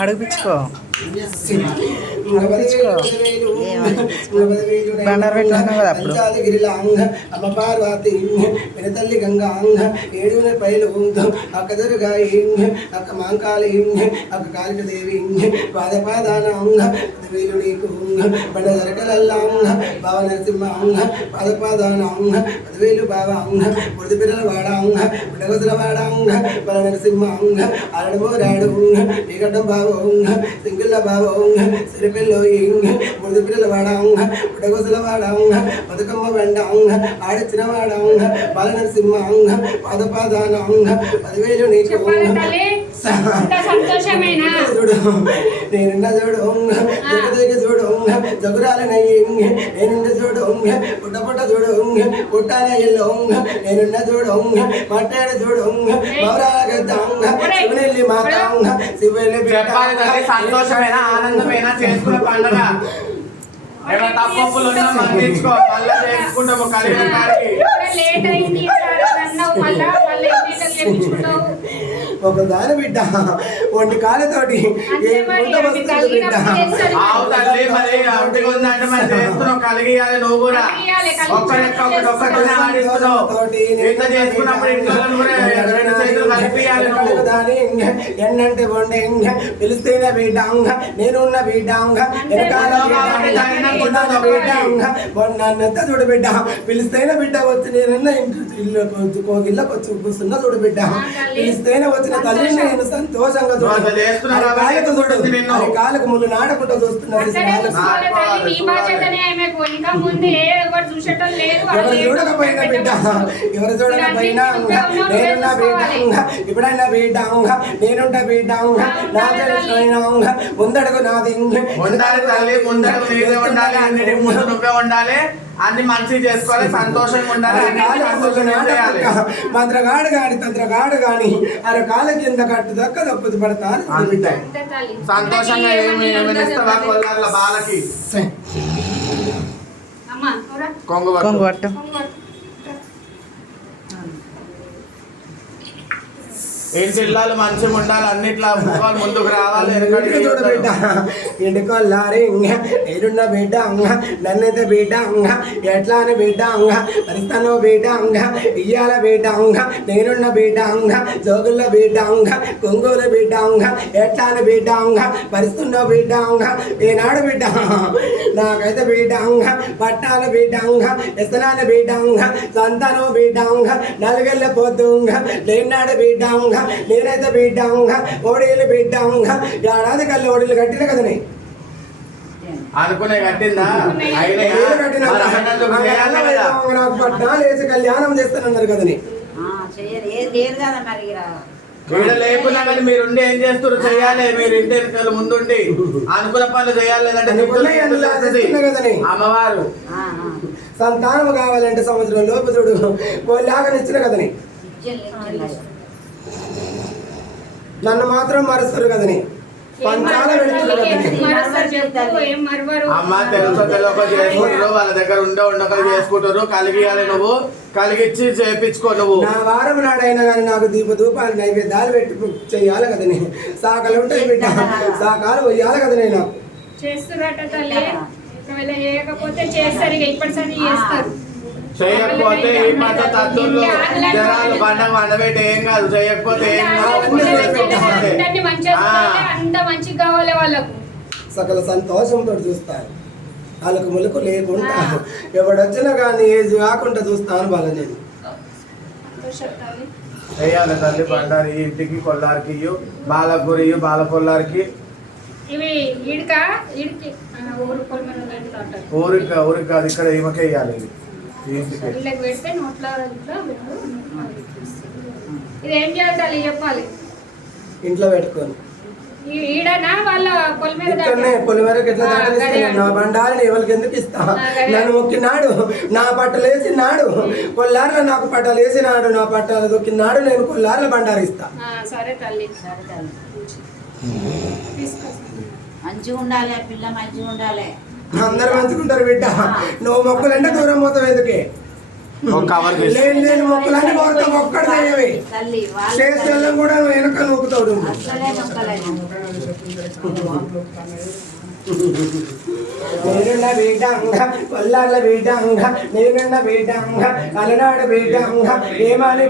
అడుగుపించుకో బండారు పెట్టినాను కదా అప్పుడు. అమ్మ పార్వతి తల్లి గంగా ఏడున పైలు అక్క దుర్గా అక్క మాంకాళి అక్క కాళిక దేవి పాదపాదాన వేలు నీకు బండ దరకలల్లా బావ నరసింహ పాదపాదాన 10,000 బావ పొడి పిల్లల వాడ బిడ్డగొసల వాడ బల నరసింహ అరడమోరాడు నీగడ్డం బావ సింగిల్ల బావ సిరిపిల్లో పొడి పిల్లల వాడ బిడ్డగొసల వాడ బతుకమ్మ బండ ఆడిచ్చిన వాడ బాల నరసింహ పాదపాదాన 10,000 నీకు చూడు నేనున్న చూడు దిగ చూడు జగురాలనయ్యి నేనున్న చూడు పుట్ట పుట్ట చూడు పుట్టాన ఎల్లో నేనున్న చూడు మాట్లాడ చూడు శివనెల్లి మాత శివెల్లి సంతోషమైన ఆనందమైన చేసుకున్న పండుగ తప్పులు అందించుకో మళ్ళీ చేసుకుంటాము కలిగిన కాడికి ఒక దాని బిడ్డ ఒంటి కాళ్ళతోటి బిడ్డ కలిగియాలి నువ్వు కూడా ఎన్నంటే బొండే పిలిస్తేనే బిడ్డ నేనున్న బిడ్డ బొండంతా చూడు బిడ్డ పిలిస్తేనే బిడ్డ వచ్చి నేనున్న ఇల్లు కోగిళ్ళకి వచ్చి కూర్చున్న చూడు బిడ్డ పిలిస్తేనే వచ్చిన తల్లిని నేను సంతోషంగా కాళ్ళకు ముళ్ళు నాడకుండా చూస్తున్నారు. ఎవరు చూడకపోయినా బిడ్డ ఎవరు చూడకపోయినా నేనున్న బిడ్డ ఇప్పుడైనా బిడ్డ నేనుంట బిడ్డ నా ముందడుగు నాది ఉండాలి అన్ని మంచిగా చేసుకోవాలి సంతోషంగా ఉండాలి. మంత్రగాడు గాని తంత్రగాడు గాని అరే కాళ్ళ కింద కట్టు దక్క తప్పుది పడతాను సంతోషంగా ఏమి ఇస్తావా కొల్లాల బాలకి కొంగు పట్టు ఏంటి ఇల్లాలు మంచిగా ఉండాలి అన్నిట్లా ముందుకు రావాలి. చూడ బిడ్డ ఎండుకోల్లారి నేనున్న బిడ్డ నన్నైతే బిడ్డ ఎట్లా అని బిడ్డ పరిస్తాను బిడ్డ ఇయ్యాల బిడ్డ నేనున్న బిడ్డ జోగుల బిడ్డ కొంగుల బిడ్డ ఎట్లా అని బిడ్డ పరిస్తున్న బిడ్డ ఏనాడు బిడ్డ నాకైతే బిడ్డ పట్టాల బిడ్డ ఎస్తనాల బిడ్డ సంతానం బిడ్డ నలుగెళ్ళ పోతు లేనాడు బిడ్డ నేనైతే బిడ్డ ఓడీలు బిడ్డ ఏడాది కల్లా ఓడీలు కట్టిన కదనే అనుకునే కట్టిందా నాకు పట్టాలు వేసి కళ్యాణం చేస్తానన్నారు కదని వీడ లేకున్నా కానీ మీరుండి ఏం చేస్తారు చేయాలి. మీరు ఇంటి వెనకాల ముందుండి అనుకున్న పనులు చేయాలి. లేదంటే అమ్మవారు సంతానం కావాలంటే సంవత్సరం లోపు చూడు లాగా ఇచ్చిన కదని నన్ను మాత్రం మరుస్తారు కదని పంచాల అమ్మ తెలుసో తెలియక చేసుకుంటారు వాళ్ళ దగ్గర ఉండకలు చేసుకుంటారు. కలిగియాలి నువ్వు కలిగిచ్చి చేయించుకో నువ్వు. నా వారం నాడైనా కానీ నాకు దీపాలు నైవేద్యాలు పెట్టి చెయ్యాలి కదని సాకలు ఉంటాయి బిడ్డ సాకాలు పోయాలి కదా నేను చేస్తున్నట్ట తల్లి చేయకపోతే చేస్తారు ఇప్పటిసరి చేస్తారు చేయకపోతే ఈ మాట తత్తులు జనాలు పండగ వండబెట్టి ఏం కాదు చేయకపోతే సకల సంతోషంతో చూస్తారు. వాళ్ళకు ములుకు లేకుండా ఎవడొచ్చినా కానీ ఏది కాకుండా చూస్తాను బాగా నేను చేయాలి తల్లి బండారి ఇంటికి కొల్లారికి బాలపూరి బాలకొల్లారికి ఊరికి ఊరికి కాదు ఇక్కడ ఈమెకే వేయాలి. ఇదేం చేయాలి చెప్పాలి ఇంట్లో పెట్టుకొని పొలిమేరకు ఎట్లా నా బండారిని ఎవరికి ఎందుకు ఇస్తా నన్ను మొక్కినాడు నా పట్టలు వేసినాడు కొల్లార్ల నాకు పట్టలు వేసినాడు నా పట్టాలు దొక్కినాడు నేను కొల్లార్ల బండారు ఇస్తా. సరే తల్లి మంచిగా ఉండాలి పిల్ల మంచిగా ఉండాలి అందరు మంచుకుంటారు బిడ్డ. నువ్వు మొక్కలంటే దూరం పోతావు ఎందుకే? ఒక కవర్ చేసి లేని లేని మొక్కలన్నీ కోరుతావు, ఒక్కడు చేయవి. తల్లి చేసేళ్ళం కూడా వెనక నూకుతావు నువ్వు. అసలే నొక్కలేదు. నేనున్న బీటంగా కొల్లాళ్ళ బీటంగా నేనున్న బీటంగా అలనాడు బీటంగా ఏమని